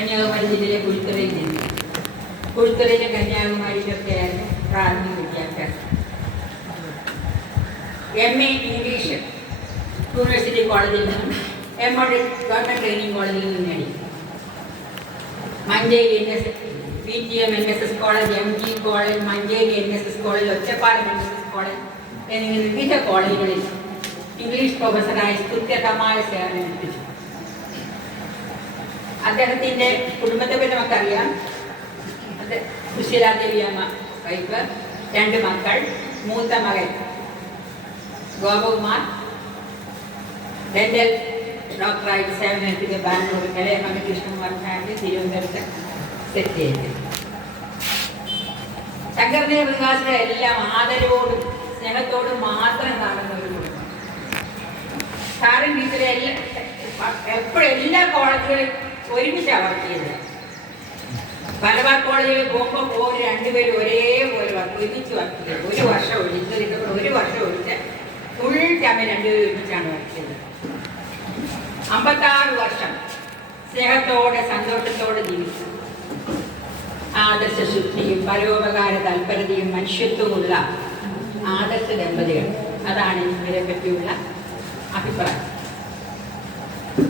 കന്യാകുമാരി ജില്ലയിലെ കുഴിത്തുറയിൽ നിന്ന്. കുഴിത്തുറയിലെ കന്യാകുമാരിയിലൊക്കെയായിരുന്നു പ്രാഥമിക വിദ്യാഭ്യാസം. MA ഇംഗ്ലീഷ് യൂണിവേഴ്സിറ്റി കോളേജിൽ നിന്നും MA ഗവൺമെൻറ് ട്രെയിനിങ് കോളേജിൽ നിന്നും നേടി. Manjeri PTM NSS college, MG college, Manjeri NSS college, Ottapalam NSS college എന്നിങ്ങനെ വിവിധ കോളേജുകളിൽ ഇംഗ്ലീഷ് പ്രൊഫസറായി സ്തുത്യർഹമായ സേവനം അനുഷ്ഠിച്ചു. അദ്ദേഹത്തിൻ്റെ കുടുംബത്തെ പറ്റി നമുക്കറിയാം. അത് സുശീലാദേവിയമ്മ വൈഫ്, 2 മക്കൾ. മൂത്ത മകൻ ഗോപകുമാർ ഡെന്റൽ ഡോക്ടറായിട്ട് സേവനം അനുഷ്ഠിച്ച ബാംഗ്ലൂർ. ഇളയ മകൻ കൃഷ്ണകുമാർ ഫാമിലി തിരുവനന്തപുരത്ത് സെറ്റ് ചെയ്ത്. ശങ്കരദേവ വികാസികളെ എല്ലാം ആദരവോടും സ്നേഹത്തോടും മാത്രം കാണുന്ന ഒരു കുടുംബം. സാറും ടീച്ചറെ എപ്പോഴും എല്ലാ കോളേജുകളിലും ഒരുമിച്ചാണ് വർക്ക് ചെയ്തത്. പല കോളേജുകളിൽ പോകുമ്പോൾ രണ്ടുപേരും ഒരേപോലെ ഒരുമിച്ച് വർക്ക് ചെയ്തത്. ഒരു വർഷം ഒഴിച്ച് ഫുൾ ടൈം രണ്ടുപേരും ഒരുമിച്ചാണ് വർക്ക് ചെയ്തത്. 56 വർഷം സ്നേഹത്തോടെ സന്തോഷത്തോടെ ജീവിച്ചു. ആദർശ ശുദ്ധിയും പരോപകാര തൽപരതയും മനുഷ്യത്വമുള്ള ആദർശ ദമ്പതികൾ. അതാണ് ഇവരെ പറ്റിയുള്ള അഭിപ്രായം.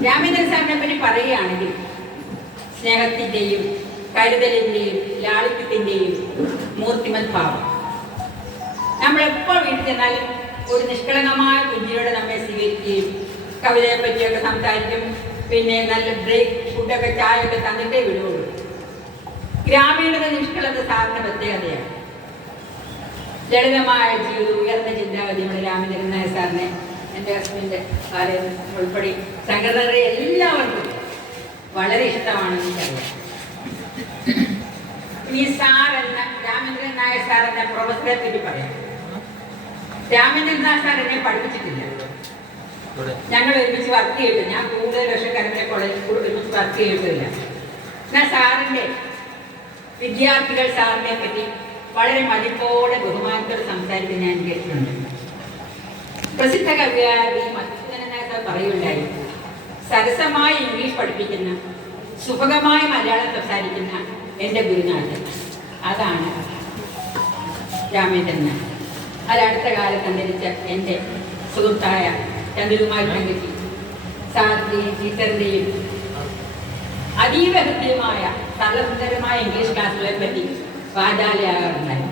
രാമേന്ദ്രൻ സാറിനെ പറ്റി പറയുകയാണെങ്കിൽ സ്നേഹത്തിൻ്റെയും കരുതലിൻ്റെയും ലാളിത്യത്തിൻ്റെയും മൂർത്തിമത് ഭാവം. നമ്മളെപ്പോൾ വീട്ടിൽ ചെന്നാലും ഒരു നിഷ്കളങ്കമായ കുഞ്ഞിനോട് നമ്മെ സ്വീകരിക്കുകയും കവിതയെ പറ്റിയൊക്കെ സംസാരിക്കും. പിന്നെ നല്ല ബ്രേക്ക് ഫുഡൊക്കെ ചായയൊക്കെ തന്നിട്ടേ വിടുകയുള്ളൂ. ഗ്രാമീണത നിഷ്കളത സാറിൻ്റെ പ്രത്യേകതയാണ്. ലളിതമായ ജീവിതം, ഉയർന്ന ചിന്താഗതി. നമ്മുടെ രാമേന്ദ്രൻ നായർ സാറിനെ എൻ്റെ ഹസ്ബൻഡ് ഉൾപ്പെടെ സംഘടനകളെ എല്ലാവർക്കും വളരെ ഇഷ്ടമാണെന്ന് എനിക്കറിയാം. ഇനി രാമേന്ദ്രൻ നായർ സാർ എന്ന പ്രൊഫസറെ പറ്റി പറയാം. രാമേന്ദ്രൻ നായർ സാർ എന്നെ പഠിപ്പിച്ചിട്ടില്ല. ഞങ്ങൾ ഒരുമിച്ച് വർക്ക് ചെയ്തിട്ട്, ഞാൻ കൂടുതൽ വർഷം കരമന കോളേജിൽ ഒരുമിച്ച് വർക്ക് ചെയ്തിട്ടില്ല. എന്നാൽ സാറിൻ്റെ വിദ്യാർത്ഥികൾ സാറിനെ പറ്റി വളരെ മതിപ്പോടെ ബഹുമാനത്തോടെ സംസാരിക്കുന്ന ഞാൻ കേട്ടിട്ടുണ്ട്. പ്രസിദ്ധ കവിയായ മധുസൂദനൻ നായർ പറയുകയുണ്ടായി, സരസമായി ഇംഗ്ലീഷ് പഠിപ്പിക്കുന്ന, സുഭഗമായി മലയാളം സംസാരിക്കുന്ന എൻ്റെ ഗുരുനാഥൻ അതാണ് രാമേന്ദ്രൻ നായർ. അത് അടുത്ത കാലത്ത് അന്തരിച്ച എൻ്റെ സുഹൃത്തായ ചന്ദ്രകുമാരി തങ്കച്ചി സാറിൻ്റെയും ടീച്ചറിൻ്റെയും അതീവ ഹൃദ്യമായ സർവസുന്ദരമായ ഇംഗ്ലീഷ് ക്ലാസ്സുകളെ പറ്റി വാചാലയാകാറുണ്ടായി.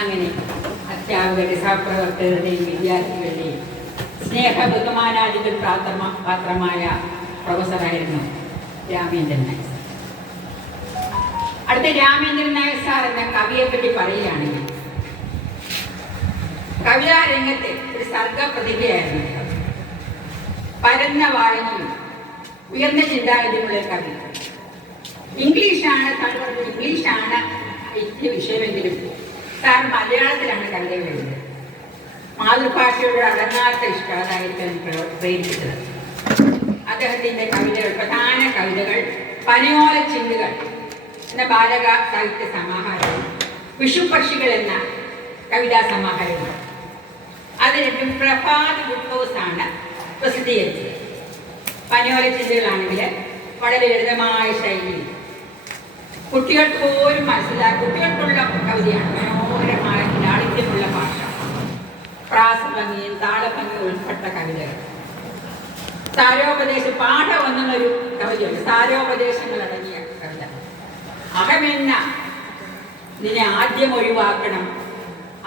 അങ്ങനെ അധ്യാപകരുടെ സഹപ്രവർത്തകരുടെയും വിദ്യാർത്ഥികളുടെയും സ്നേഹ ബഹുമാനാദികൾ പാത്രമായ പ്രൊഫസറായിരുന്നു രാമേന്ദ്രൻ നായർ. അടുത്ത രാമേന്ദ്രൻ നായർ സാർ എന്ന കവിയെ പറ്റി പറയുകയാണെങ്കിൽ കവിതാ രംഗത്തെ ഒരു സർഗപ്രതിഭയായിരുന്നു. പരന്ന വാഴനയും ഉയർന്ന ചിന്താഗതിയുള്ള കവി. ഇംഗ്ലീഷാണ് വിഷയമെങ്കിലും സാർ മലയാളത്തിലാണ് കവിതകൾ എഴുതുന്നത്. മാതൃഭാഷയോട് അടങ്ങാത്ത ഇഷ്ടം അതായിരുന്നു പ്രേരിപ്പിച്ചത്. അദ്ദേഹത്തിൻ്റെ പ്രധാന കവിതകൾ പനയോല ചിന്തുകൾ എന്ന ബാലക സാഹിത്യ സമാഹാരവും വിഷുപക്ഷികൾ എന്ന കവിതാ സമാഹാരവും. അത് രണ്ടും പ്രഭാത് ബുക്ക് ഹൗസാണ് പ്രസിദ്ധീകരിച്ചത്. പനയോല ചിന്തകളാണെങ്കിൽ വളരെ ലളിതമായ ശൈലി, കുട്ടികൾക്ക് പോലും കുട്ടികൾക്കുള്ള കവിതയാണ്. മനോഹരമായ ലാളിത്യമുള്ള ഭാഷ, പ്രാസഭംഗിയും താളഭംഗിയും ഉൾപ്പെട്ട കവിതകൾ. സാരോപദേശം പാഠം എന്നൊരു കവിതയുണ്ട്, സാരോപദേശങ്ങൾ അടങ്ങിയ കവിത. അഹമെന്ന നിന്നെ ആദ്യം ഒഴിവാക്കണം,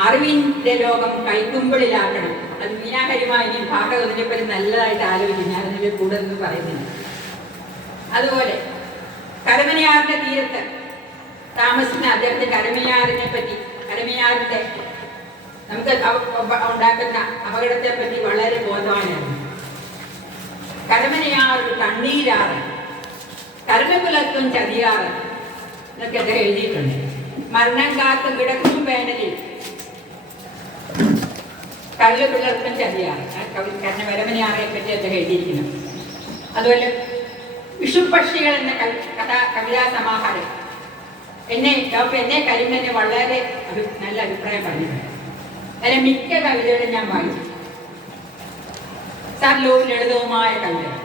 അറിവിൻ്റെ ലോകം കൈക്കുമ്പിളിലാക്കണം. അത് മീനാഹരിമായി ഇനി പാഠം അതിനെപ്പറ്റി നല്ലതായിട്ട് ആലോചിക്കും. ഞാൻ അതിനെ കൂടുതൽ പറയുന്നില്ല. അതുപോലെ കരമനയാറിൻ്റെ തീരത്ത് താമസിക്കുന്ന അദ്ദേഹത്തെ കരമനയാറിനെ പറ്റി, കരമനയാറിൻ്റെ നമുക്ക് ഉണ്ടാക്കുന്ന അപകടത്തെ പറ്റി വളരെ ബോധവാനായിരുന്നു. കരമനയാറ് കണ്ണീരാറ്, കരലകുലത്തും ചതിയാറ് എന്നൊക്കെ അദ്ദേഹം എഴുതിയിട്ടുണ്ട്. മരണം കാത്ത് കിടക്കും വേനലിൽ കല്ല് പിളർത്തും ചതിയാറ്, കരമനയാറെ പറ്റി അദ്ദേഹം എഴുതിയിരിക്കുന്നു. അതുപോലെ വിഷുപക്ഷികൾ എന്ന കവിതാ സമാഹാരം എന്നെ കരിമനെ വളരെ നല്ല അഭിപ്രായം പറഞ്ഞിട്ടുണ്ട്. അതിലെ മിക്ക കവിതകളും ഞാൻ വായിച്ചു. സർലവും ലളിതവുമായ കവിതകൾ,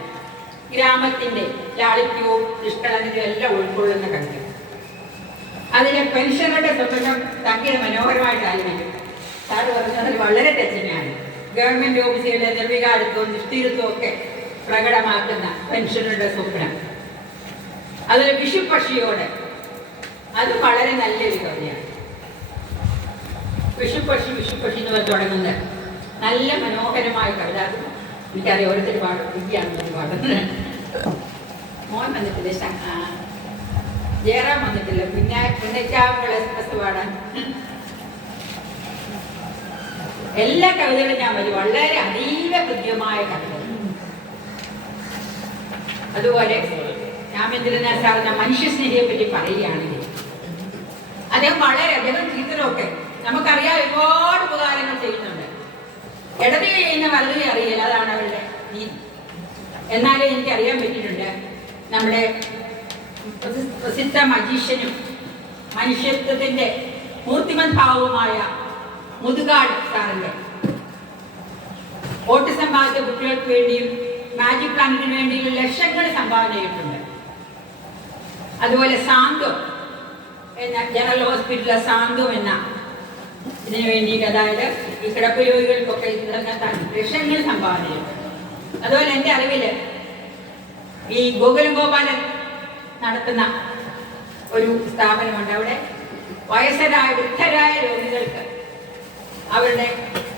ഗ്രാമത്തിൻ്റെ ലാളിത്യവും നിഷ്കളങ്കരും എല്ലാം ഉൾക്കൊള്ളുന്ന കവിത. അതിലെ പെൻഷനുകളുടെ സ്വപ്നം തങ്ങിയ മനോഹരമായിട്ട് ആലപിക്കും. സാറ് പറഞ്ഞതിൽ വളരെ രചനയാണ്. ഗവൺമെന്റ് ഓഫീസുകളുടെ നിർവികാരത്വവും നിഷ്ഠീരത്വവും ഒക്കെ പ്രകടമാക്കുന്ന പെൻഷനുകളുടെ സ്വപ്നം. അതിൽ വിഷുപക്ഷിയോട് അത് വളരെ നല്ലൊരു കവിതയാണ്. വിഷുപക്ഷി എന്ന് തുടങ്ങുന്ന നല്ല മനോഹരമായ കവിത. എനിക്കറിയാം ഓരോരുത്തർ പാടും, വിദ്യയാണെന്നൊരു പാടുന്നത്. മോൻ വന്നിട്ടില്ല, ജയറാം വന്നിട്ടില്ല, പിന്നെ പുന്നച്ചാവുകൾ എക്സ്പ്രസ് പാടാൻ. എല്ലാ കവിതകളും ഞാൻ വരും, വളരെ അതീവ കൃത്യമായ കവിത. അതുപോലെ രാമേന്ദ്രനാഥ് സാറിന്റെ മനുഷ്യസ്നേഹിയെ പറ്റി പറയുകയാണെങ്കിൽ അദ്ദേഹം ടീച്ചറൊക്കെ നമുക്കറിയാം ഒരുപാട് ഉപകാരങ്ങൾ ചെയ്യുന്നുണ്ട്. ഇടത് ചെയ്യുന്ന വലത് അറിയില്ല, അതാണ് അവരുടെ രീതി. എന്നാലും എനിക്കറിയാൻ പറ്റിയിട്ടുണ്ട് നമ്മുടെ പ്രസിദ്ധ മജീഷ്യനും മനുഷ്യത്വത്തിന്റെ മൂർത്തിമത് ഭാവവുമായ മുതുകാട് സാറിന്റെ ഓട്ടിസം ബാധിച്ച കുട്ടികൾക്ക് വേണ്ടിയും മാജിക് പ്ലാനറ്റിന് വേണ്ടിയുള്ള ലക്ഷങ്ങൾ സംഭാവന ചെയ്തിട്ടുണ്ട്. അതുപോലെ സാന്ത്വം എന്ന ജനറൽ ഹോസ്പിറ്റലിലെ സാന്ത്വം എന്ന ഇതിനു വേണ്ടിയിട്ട്, അതായത് ഈ കിടപ്പ് രോഗികൾക്കൊക്കെ ലക്ഷങ്ങൾ സംഭാവന ചെയ്തിട്ടുണ്ട്. അതുപോലെ എൻ്റെ അറിവില് ഈ ഗോകുലം ഗോപാലൻ നടത്തുന്ന ഒരു സ്ഥാപനമുണ്ട്. അവിടെ വൃദ്ധരായ രോഗികൾക്ക് അവരുടെ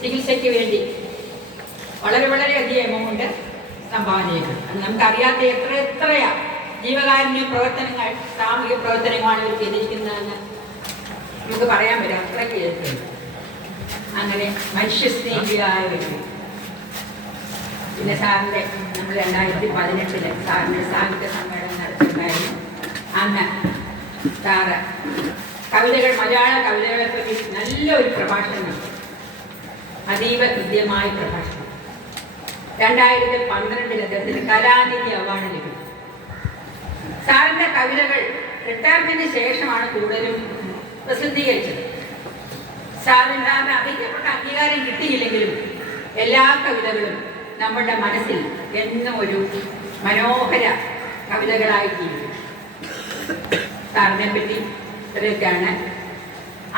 ചികിത്സയ്ക്ക് വേണ്ടി വളരെയധികം എമൗണ്ട് സംഭാവന ചെയ്തിട്ടുണ്ട്. അത് നമുക്കറിയാത്ത എത്രയാ ജീവകാരുണ്യ പ്രവർത്തനങ്ങൾ, സാമൂഹിക പ്രവർത്തനങ്ങളാണ് ഇവർ ചെയ്തിരിക്കുന്നതെന്ന് നമുക്ക് പറയാൻ പറ്റും. അത്രയ്ക്ക് ചെയ്തിട്ടുണ്ട്. അങ്ങനെ മനുഷ്യസ്നേഹിയായ വ്യക്തി. പിന്നെ സാറിൻ്റെ നമ്മൾ 2018 സാറിൻ്റെ സാഹിത്യ സമ്മേളനം നടത്തിയിട്ടുണ്ടായിരുന്നു. അന്ന് സാറ് മലയാള കവിതകളെ പറ്റി നല്ലൊരു പ്രഭാഷണം നടത്തി, അതീവ ഹൃദ്യമായ പ്രഭാഷണം. 2012 അദ്ദേഹത്തിന് കലാനിധി അവാർഡ് ലഭിച്ചു. സാറിന്റെ കവിതകൾ റിട്ടയർമെന്റിന് ശേഷമാണ് കൂടുതലും പ്രസിദ്ധീകരിച്ചത്. സാറിന് അറിയിക്കപ്പെട്ട അംഗീകാരം കിട്ടിയില്ലെങ്കിലും എല്ലാ കവിതകളും നമ്മുടെ മനസ്സിൽ എന്നും ഒരു മനോഹര കവിതകളായിത്തീരും. സാറിനെ പറ്റി ഇത്രയൊക്കെയാണ്.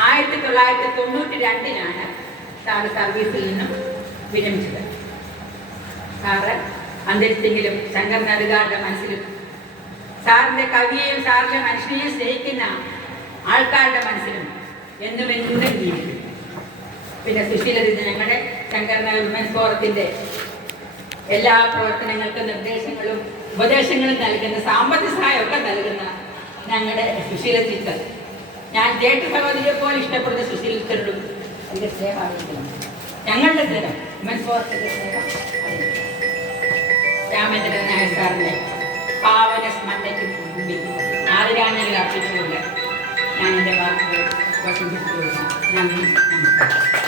1992 സാറ് സർവീസിൽ നിന്നും വിരമിച്ചത്. സാറ് അന്തരിച്ചെങ്കിലും ശങ്കർ നടുകാരുടെ മനസ്സിലും സാറിന്റെ കവിയെയും സാറിന്റെ മനുഷ്യനെയും സ്നേഹിക്കുന്ന ആൾക്കാരുടെ മനസ്സിലും എന്നും ജീവിക്കും. പിന്നെ സുശീലതിന് ഞങ്ങളുടെ ശങ്കർ നഗർ വിമൻസ് ഫോറത്തിന്റെ എല്ലാ പ്രവർത്തനങ്ങൾക്കും നിർദ്ദേശങ്ങളും ഉപദേശങ്ങളും നൽകുന്ന, സാമ്പത്തിക സഹായമൊക്കെ നൽകുന്ന ഞങ്ങളുടെ സുശീല ടീച്ചർ, ഞാൻ ജേഷ്ഠ സഹോദരിയെ പോലെ ഇഷ്ടപ്പെടുന്ന സുശീല ടീച്ചറും അതിന്റെ സ്നേഹം, ഞങ്ങളുടെ സ്നേഹം, വിമൻസ് ഫോറത്തിന്റെ സ്നേഹം രാമേന്ദ്രൻ നായർ സാറിന്റെ പാവന സ്മരണയ്ക്ക് മുമ്പിൽ ആദരാഞ്ജലികൾ അർപ്പിച്ചുകൊണ്ട് ഞാൻ എൻ്റെ വാക്കുകൾ വസിപ്പിച്ചു. നന്ദി, നമസ്കാരം.